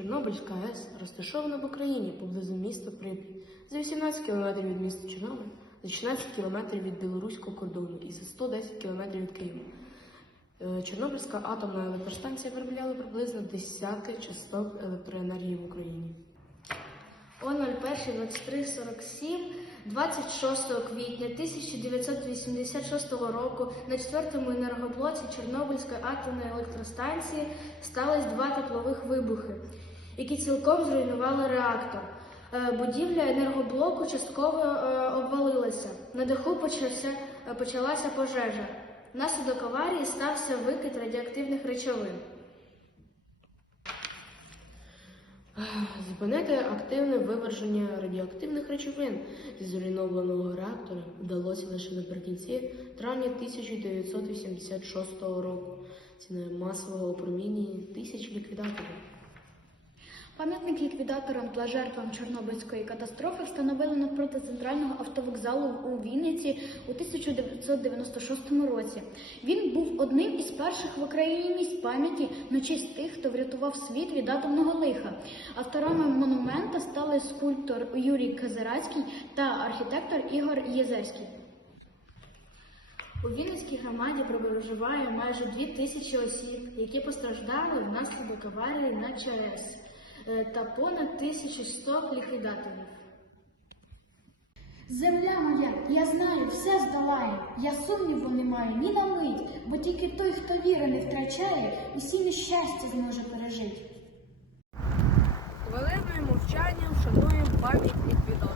Чорнобильська АЕС розташована в Україні поблизу міста Прип'ять, за 18 км від міста Чорнобиль, за 16 км від білоруського кордону і за 110 км від Києва. Е, Чорнобильська атомна електростанція виробляла приблизно десятки часток електроенергії в Україні. О 01.23.47 26 квітня 1986 року на четвертому енергоблоці Чорнобильської атомної електростанції стались два теплових вибухи, які цілком зруйнували реактор. Е, Будівля енергоблоку частково е, обвалилася. На даху е, почалася пожежа. Внаслідок аварії стався викид радіоактивних речовин. Зупинити активне виверження радіоактивних речовин зі зруйнованого реактора вдалося лише наприкінці травня 1986 року. Ціною масового опромінення тисяч ліквідаторів. Пам'ятник ліквідаторам та жертвам Чорнобильської катастрофи встановили навпроти центрального автовокзалу у Вінниці у 1996 році. Він був одним із перших в Україні місць пам'яті на честь тих, хто врятував світ від атомного лиха. Авторами монумента стали скульптор Юрій Казарацький та архітектор Ігор Єзерський. У Вінницькій громаді проживає майже дві тисячі осіб, які постраждали внаслідок аварії на ЧАЕС та понад 1100 ліквідаторів. Земля моя, я знаю, все здолає. Я сумніву не маю ні на мить, бо тільки той, хто віри не втрачає, усі нещастя зможе пережити. Хвилиною мовчанням шануємо пам'ять ліквідаторів.